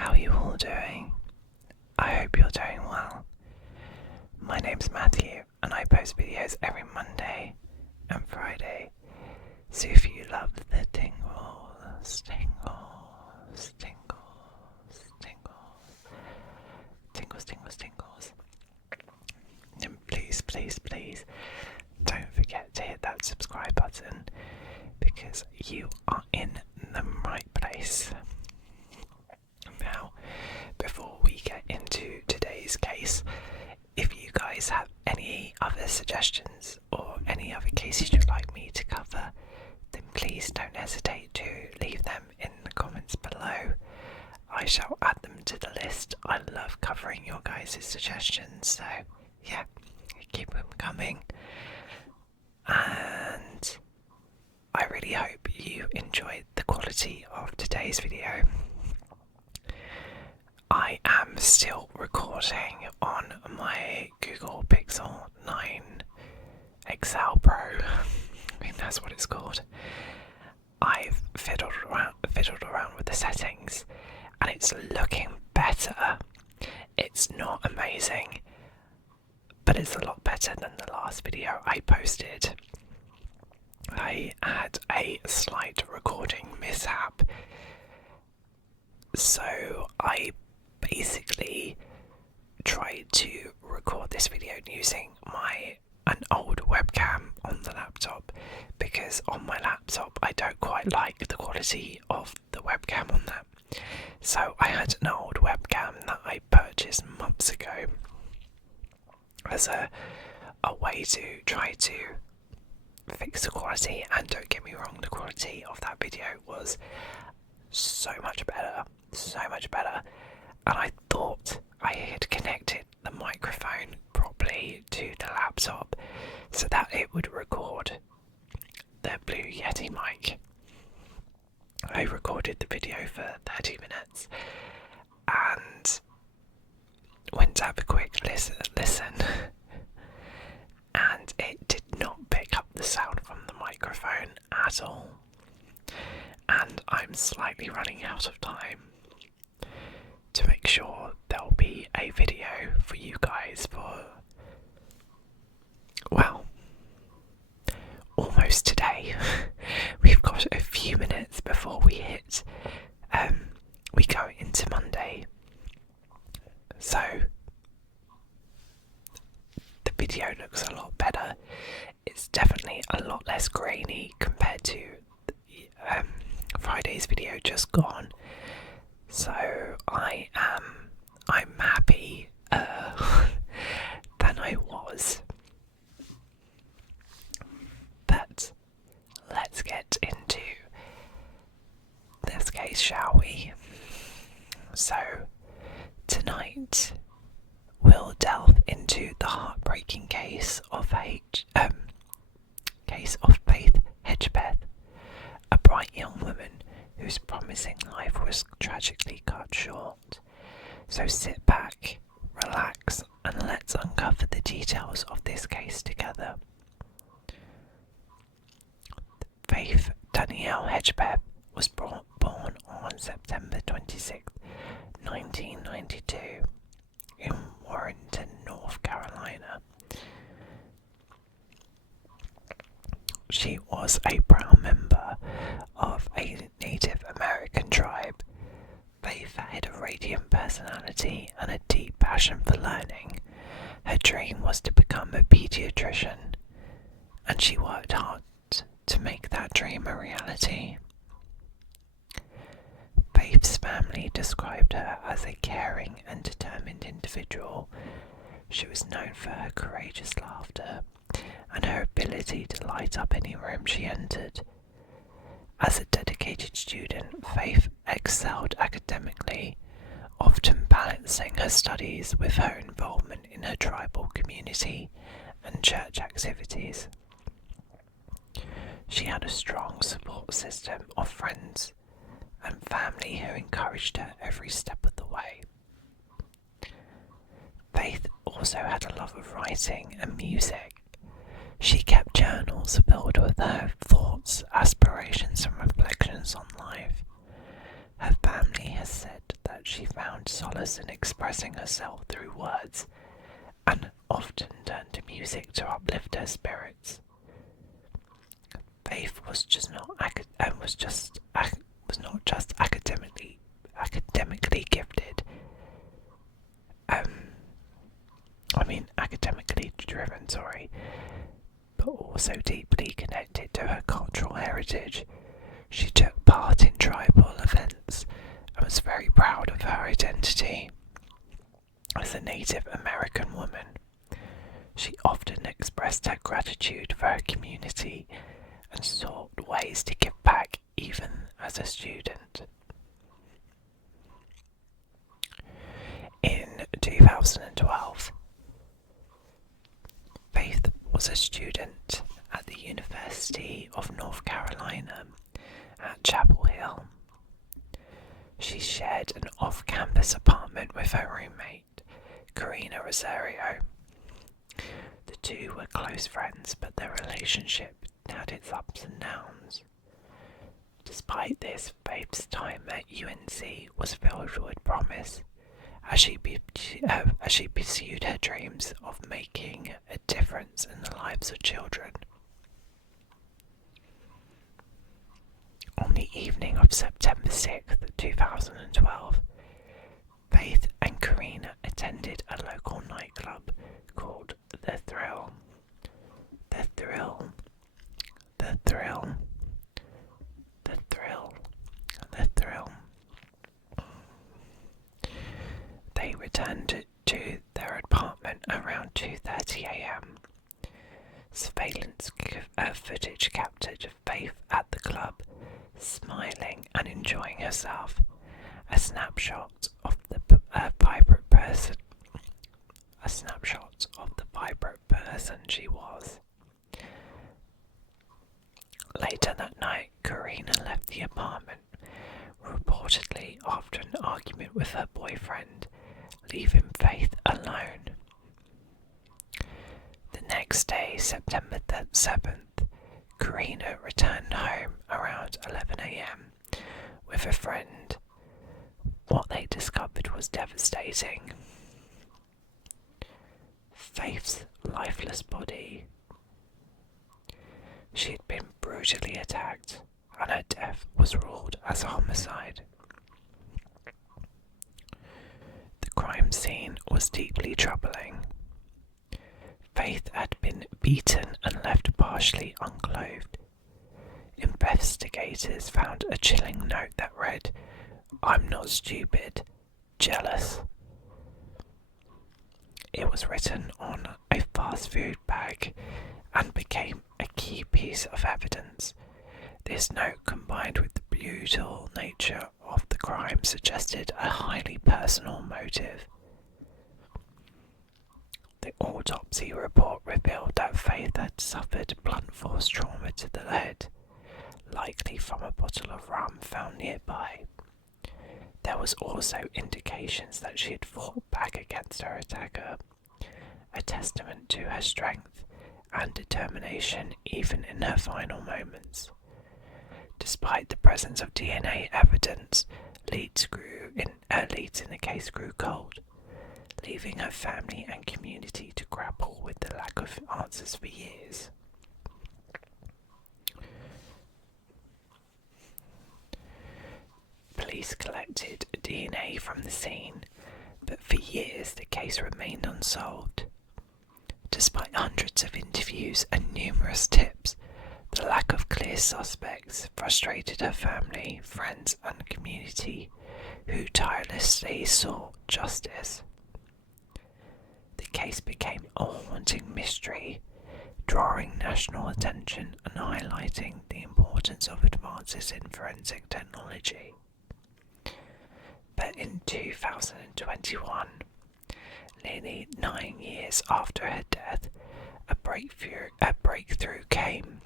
How are you all doing? I hope you're doing well. My name's Matthew and I post videos every Monday and Friday. So if you love the tingles, then please don't forget to hit that subscribe button because you are in the right place. Now, before we get into today's case, if you guys have any other suggestions or any other cases you'd like me to cover, then please don't hesitate to leave them in the comments below. I shall add them to the list. I love covering your guys' suggestions, so yeah, keep them coming. And I really hope you enjoyed the quality of today's video. I am still recording on my Google Pixel 9 XL Pro. I think that's what it's called. I've fiddled around with the settings and it's looking better. It's not amazing, but it's a lot better than the last video I posted. I had a slight recording mishap, so I basically tried to record this video using an old webcam on the laptop, because on my laptop I don't quite like the quality of the webcam on that. So I had an old webcam that I purchased months ago as a way to try to fix the quality, and don't get me wrong, the quality of that video was so much better, and I thought I had connected the microphone properly to the laptop so that it would record the Blue Yeti mic. I recorded the video for 30 minutes and went to have a quick listen and it did not pick up the sound from the microphone at all, and I'm slightly running out of time to make sure there'll be a video for you guys for, well, almost today. We've got a few minutes before we go into Monday, so the video looks a lot better. It's definitely a lot less grainy compared to Friday's video just gone. So I'm happy than I was. But let's get into this case, shall we? So tonight we'll delve into the heartbreaking case of Faith Hedgepeth, a bright young woman whose promising life was tragically cut short. So sit back, relax, and let's uncover the details of this case together. Faith Danielle Hedgepeth was born on September 26, 1992, in Warrenton, North Carolina. She was a proud member of a Native American tribe. Faith had a radiant personality and a deep passion for learning. Her dream was to become a pediatrician, and she worked hard to make that dream a reality. Faith's family described her as a caring and determined individual. She was known for her courageous laughter and her ability to light up any room she entered. As a dedicated student, Faith excelled academically, often balancing her studies with her involvement in her tribal community and church activities. She had a strong support system of friends and family who encouraged her every step of the way. Faith also had a love of writing and music. She kept journals filled with her thoughts, aspirations and reflections on life. Her family has said that that she found solace in expressing herself through words, and often turned to music to uplift her spirits. Faith was not just academically gifted. Academically driven, but also deeply connected to her cultural heritage. She took part in tribal events and was very proud of her identity as a Native American woman. She often expressed her gratitude for her community and sought ways to give back even as a student. In 2012, Faith was a student at the University of North Carolina at Chapel Hill. She shared an off-campus apartment with her roommate, Karina Rosario. The two were close friends, but their relationship had its ups and downs. Despite this, Faith's time at UNC was filled with promise as she pursued her dreams of making a difference in the lives of children. On the evening of September 6th, 2012, Faith and Karina attended a local nightclub called The Thrill. The Thrill. The Thrill. The Thrill. The Thrill. They returned to their apartment around 2:30 a.m. Surveillance footage captured Faith at the club, smiling and enjoying herself. A snapshot of the vibrant person. A snapshot of the vibrant person she was. Later that night, Karina left the apartment, reportedly after an argument with her boyfriend, leaving Faith alone. The next day, September 7th, Karina returned home around 11 a.m. with a friend. What they discovered was devastating. Faith's lifeless body. She had been brutally attacked, and her death was ruled as a homicide. The crime scene was deeply troubling. Faith had been beaten and left partially unclothed. Investigators found a chilling note that read, "I'm not stupid, jealous." It was written on a fast food bag and became a key piece of evidence. This note, combined with the brutal nature of the crime, suggested a highly personal motive. The autopsy report revealed that Faith had suffered blunt force trauma to the head, likely from a bottle of rum found nearby. There was also indications that she had fought back against her attacker, a testament to her strength and determination even in her final moments. Despite the presence of DNA evidence, leads in the case grew cold, leaving her family and community to grapple with the lack of answers for years. Police collected DNA from the scene, but for years the case remained unsolved. Despite hundreds of interviews and numerous tips, the lack of clear suspects frustrated her family, friends, and community, who tirelessly sought justice. The case became a haunting mystery, drawing national attention and highlighting the importance of advances in forensic technology. But in 2021, nearly 9 years after her death, a breakthrough came.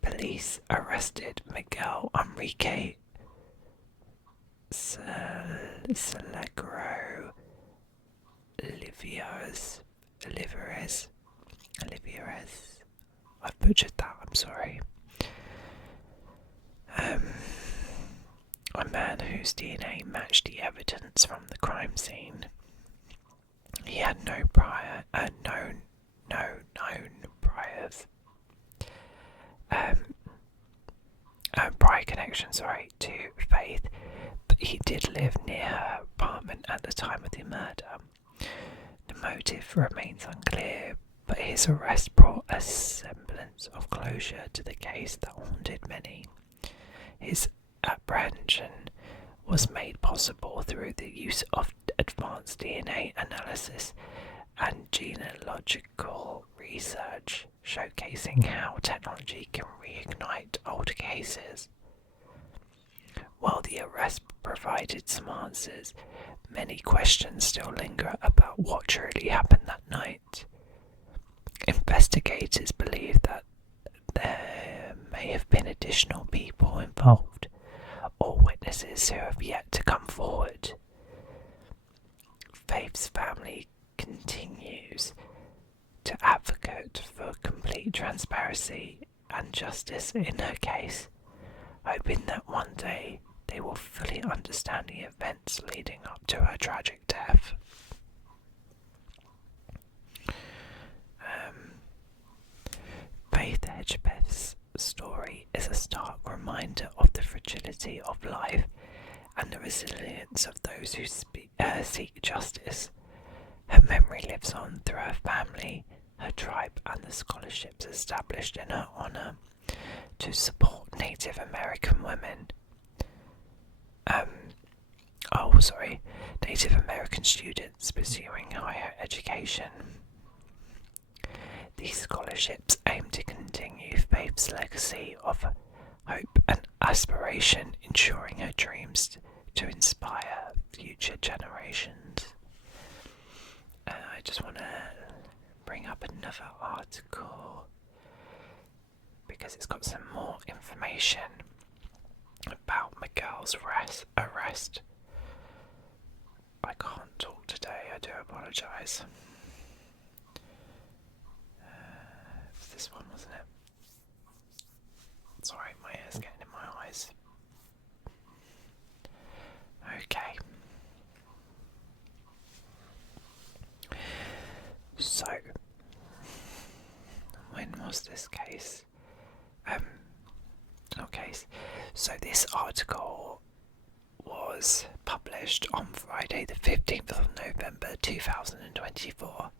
Police arrested Miguel Enrique Salguero Olivares. I've butchered that, I'm sorry. a man whose DNA matched the evidence from the crime scene. He had no known priors. Prior connection, to Faith, but he did live near her apartment at the time of the murder. The motive remains unclear, but his arrest brought a semblance of closure to the case that haunted many. His apprehension was made possible through the use of advanced DNA analysis and genealogical research, showcasing how technology can reignite old cases. While the arrest provided some answers, many questions still linger about what truly happened that night. Investigators believe that there may have been additional people involved, or witnesses who have yet to come forward. Faith's family continues to advocate for complete transparency and justice in her case, hoping that one day they will fully understand the events leading up to her tragic death. Faith Hedgepeth's story is a stark reminder of the fragility of life and the resilience of those who seek justice. Her memory lives on through her family, her tribe, and the scholarships established in her honour to support Native American women. Native American students pursuing higher education. These scholarships aim to continue Faith's legacy of hope and aspiration, ensuring her dreams to inspire future generations. I just want to bring up another article because it's got some more information about Miguel's arrest. I can't talk today, I do apologise. It's this one, wasn't it? Sorry, my hair's getting in my eyes. Okay. So, when was this case? So this article was published on Friday the 15th of November 2024,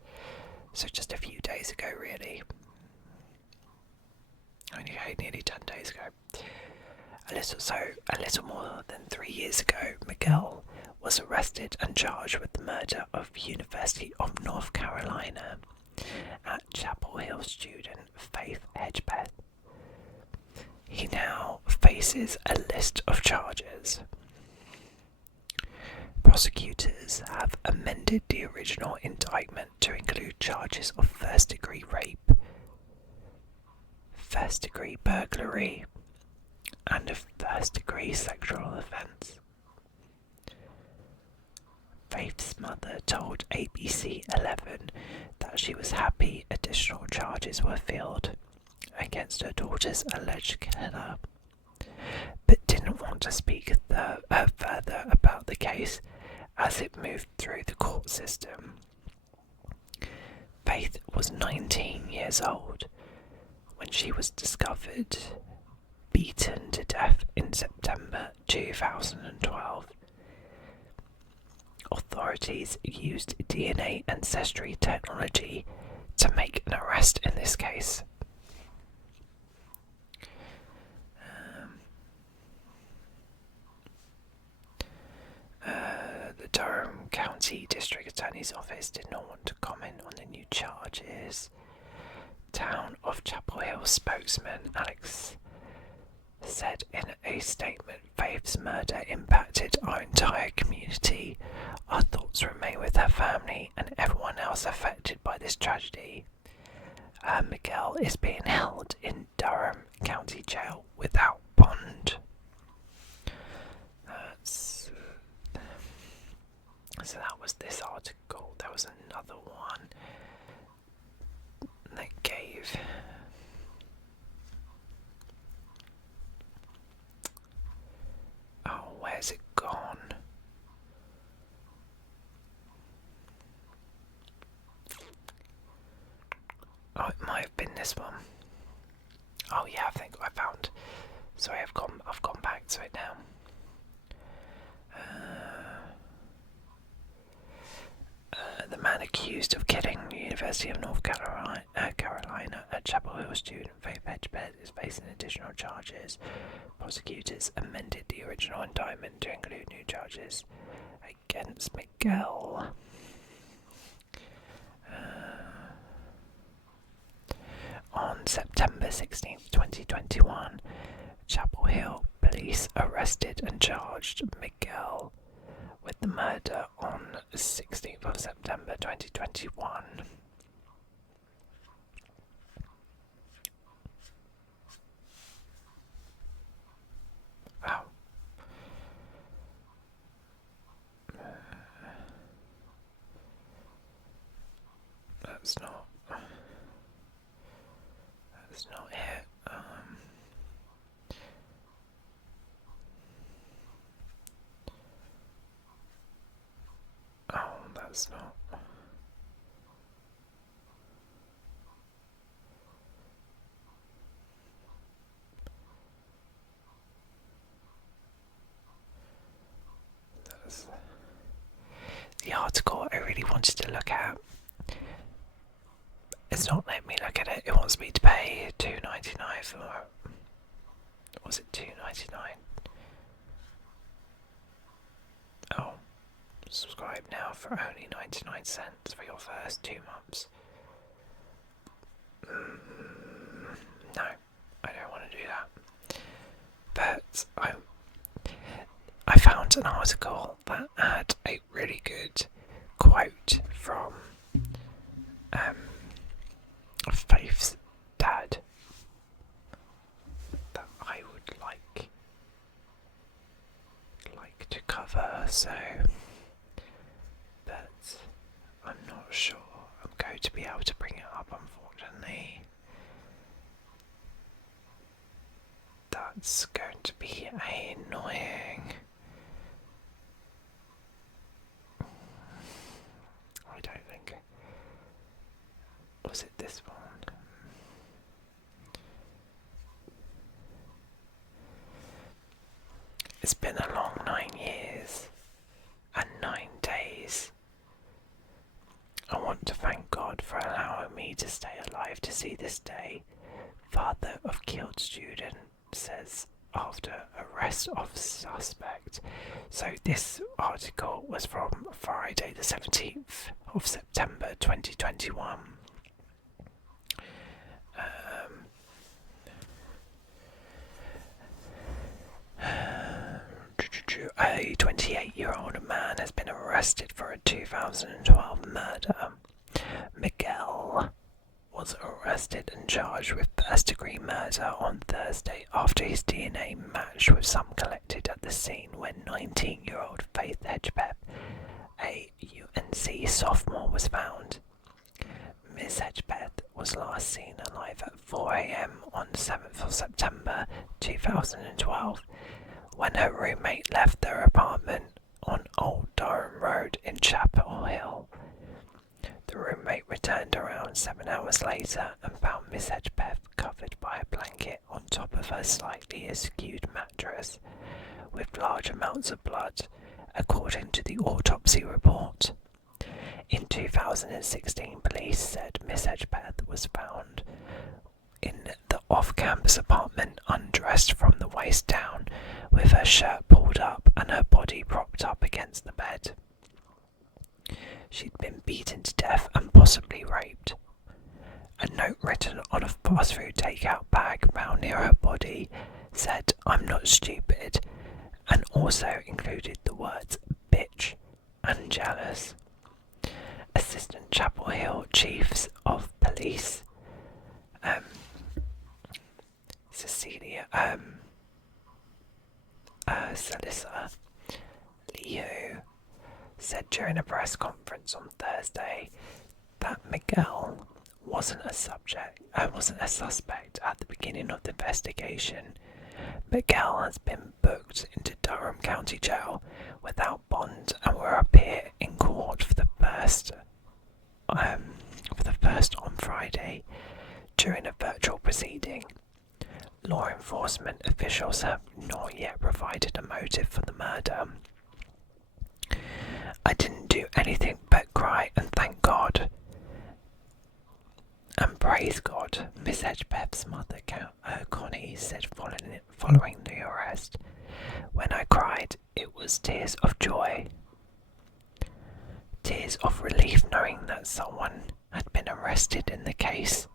so just a few days ago really. Nearly 10 days ago. A little more than 3 years ago, Miguel was arrested and charged with the murder of University of North Carolina at Chapel Hill student Faith Hedgepeth. He now faces a list of charges. Prosecutors have amended the original indictment to include charges of first-degree rape, first-degree burglary, and a first-degree sexual offence. Faith's mother told ABC 11 that she was happy additional charges were filed against her daughter's alleged killer, but didn't want to speak further about the case as it moved through the court system. Faith was 19 years old when she was discovered beaten to death in September 2012. Authorities used DNA ancestry technology to make an arrest in this case. The Durham County District Attorney's Office did not want to comment on the new charges. Town of Chapel Hill spokesman Alex said in a statement, Faith's murder impacted our entire community. Our thoughts remain with her family and everyone else affected by this tragedy. Miguel is being held in Durham County Jail without bond. So that was this article. There was another one that gave where Where's it gone? Oh, it might have been this one. Oh yeah, I think I found. Sorry, I've gone back to it now. The man accused of killing University of North Carolina at Chapel Hill student Faith Hedgepeth is facing additional charges. Prosecutors amended the original indictment to include new charges against Miguel. On September 16th, 2021, Chapel Hill police arrested and charged Miguel with the murder on 16th of September 2021. Wow. That's not it. Oh, that's not. That's the article I really wanted to look at. It's not letting me look at it. It wants me to pay $2.99 for. Was it $2.99? Oh, subscribe now for only 99 cents for your first 2 months. No, I don't want to do that. But I found an article that had a really good quote from Faith's dad that I would like to cover, so but I'm not sure I'm going to be able to bring it up, unfortunately. That's going to be annoying. I don't think. Was it this one? It's been a long 9 years and 9 days. I want to thank God for allowing me to stay alive to see this day. Father of killed student says after arrest of suspect. So this article was from Friday the 17th of September 2021. A 28-year-old man has been arrested for a 2012 murder. Miguel was arrested and charged with first-degree murder on Thursday after his DNA matched with some collected at the scene when 19-year-old Faith Hedgepeth, a UNC sophomore, was found. Ms. Hedgepeth was last seen alive at 4 a.m. on 7th of September 2012 when her roommate left their apartment on Old Durham Road in Chapel Hill. The roommate returned around 7 hours later and found Miss Hedgepeth covered by a blanket on top of her slightly askewed mattress, with large amounts of blood, according to the autopsy report. In 2016, police said Miss Hedgepeth was found in the off-campus apartment undressed from the waist down, with her shirt pulled up and her body propped up against the bed. She'd been beaten to death and possibly raped. A note written on a fast food takeout bag found near her body said, "I'm not stupid," and also included the words "bitch" and "jealous." Assistant Chapel Hill Chiefs of Police Cecilia Salissa Leo said during a press conference on Thursday that Miguel wasn't a suspect at the beginning of the investigation. Miguel has been booked into Durham County Jail without bond and will appear in court for the first on Friday during a virtual proceeding. Law enforcement officials have not yet provided a motive for the murder. I didn't do anything but cry and thank God. And praise God, Miss Hedgepeth's mother, Connie, said following the arrest. When I cried, it was tears of joy. Tears of relief knowing that someone had been arrested in the case.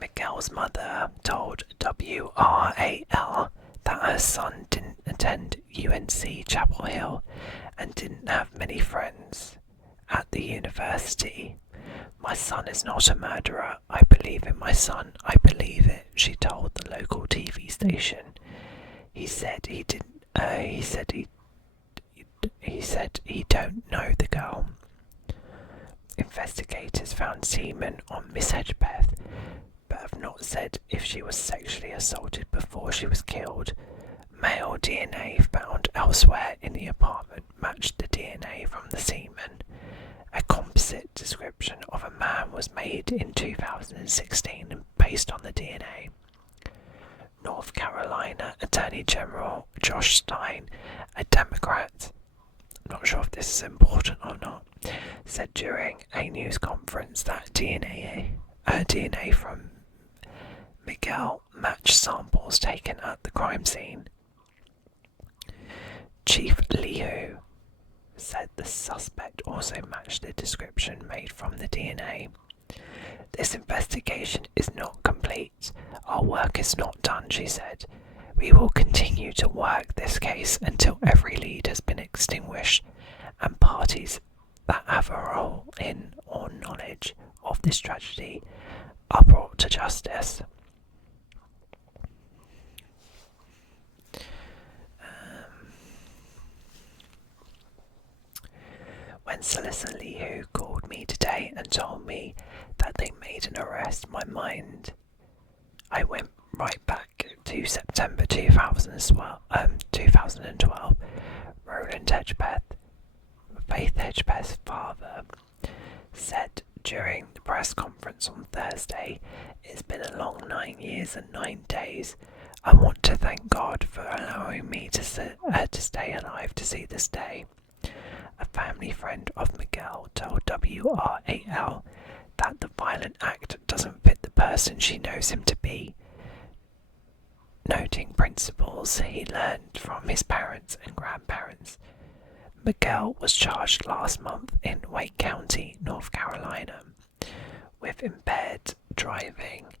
Miguel's mother told WRAL that her son didn't attend UNC Chapel Hill and didn't have many friends at the university. My son is not a murderer. I believe in my son. I believe it, she told the local TV station. He said he didn't. He said he don't know the girl. Investigators found semen on Miss Hedgepeth, but have not said if she was sexually assaulted before she was killed. Male DNA found elsewhere in the apartment matched the DNA from the semen. A composite description of a man was made in 2016 based on the DNA. North Carolina Attorney General Josh Stein, a Democrat, not sure if this is important or not, said during a news conference that DNA from Miguel matched samples taken at the crime scene. Chief Liu said the suspect also matched the description made from the DNA. This investigation is not complete. Our work is not done, she said. We will continue to work this case until every lead has been extinguished and parties that have a role in or knowledge of this tragedy are brought to justice. When Solicitor Liu called me today and told me that they made an arrest, I went right back to September 2012. Roland Hedgepeth, Faith Hedgepeth's father, said during the press conference on Thursday, "It's been a long 9 years and 9 days. I want to thank God for allowing me to stay alive to see this day." A family friend of Miguel told WRAL that the violent act doesn't fit the person she knows him to be, noting principles he learned from his parents and grandparents. Miguel was charged last month in Wake County, North Carolina, with impaired driving,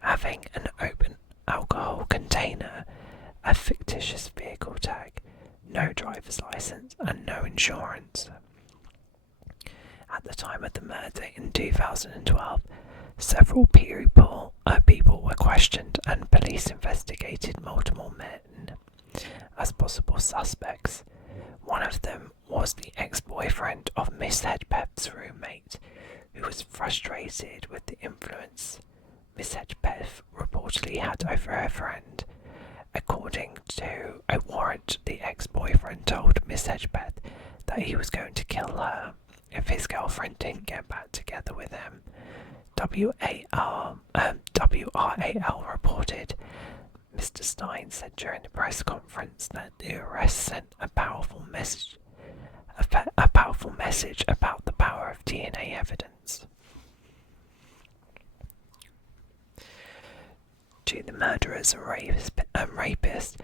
having an open alcohol container, a fictitious vehicle tag, no driver's license and no insurance. At the time of the murder in 2012, several people were questioned and police investigated multiple men as possible suspects. One of them was the ex-boyfriend of Miss Hedgepeth's roommate, who was frustrated with the influence Miss Hedgepeth reportedly had over her friend. According to a warrant, the ex-boyfriend told Miss Hedgepeth that he was going to kill her if his girlfriend didn't get back together with him. WRAL reported. Mr. Stein said during the press conference that the arrest sent a powerful message about the power of DNA evidence. To the murderers and rapists,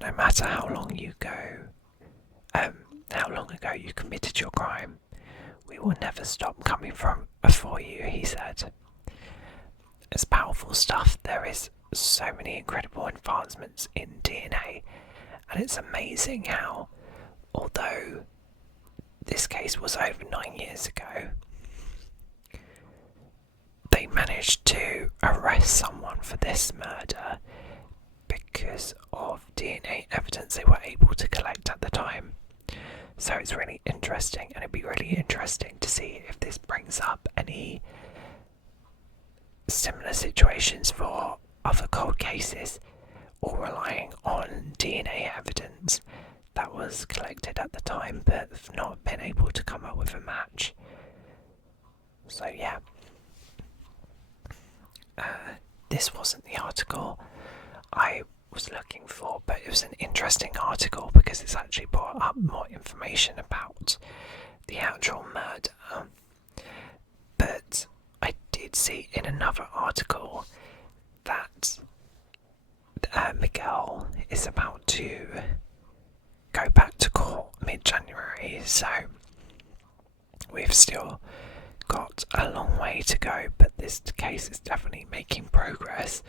no matter how long ago you committed your crime, we will never stop coming for you, he said. It's powerful stuff. There is so many incredible advancements in DNA, and it's amazing how, although this case was over 9 years ago, they managed to arrest someone for this murder because of DNA evidence they were able to collect at the time. So it's really interesting, and it'd be really interesting to see if this brings up any similar situations for other cold cases, all relying on DNA evidence that was collected at the time but have not been able to come up with a match. So yeah, this wasn't the article I was looking for, but it was an interesting article because it's actually brought up more information about the actual murder. But I did see in another article that Miguel is about to go back to court mid-January, so we've still got a long way to go, but this case is definitely making progress.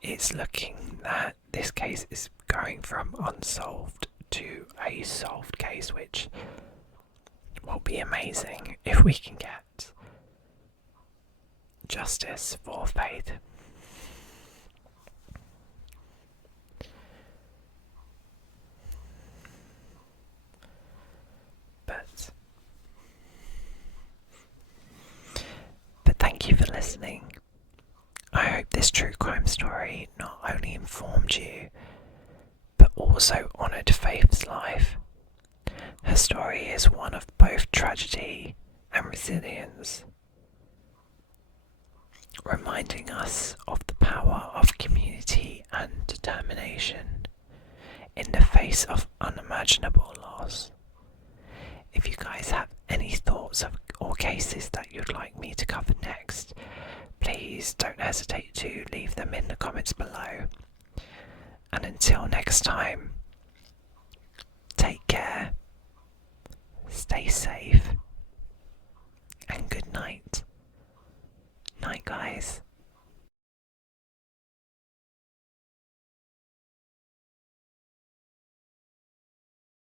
It's looking that this case is going from unsolved to a solved case, which will be amazing if we can get justice for Faith. But thank you for listening. I hope this true crime story not only informed you, but also honoured Faith's life. Her story is one of both tragedy and resilience, reminding us of the power of community and determination in the face of unimaginable loss. If you guys have any thoughts or cases that you'd like me to cover next, please don't hesitate to leave them in the comments below. And until next time, take care, stay safe, and good night. Night, guys.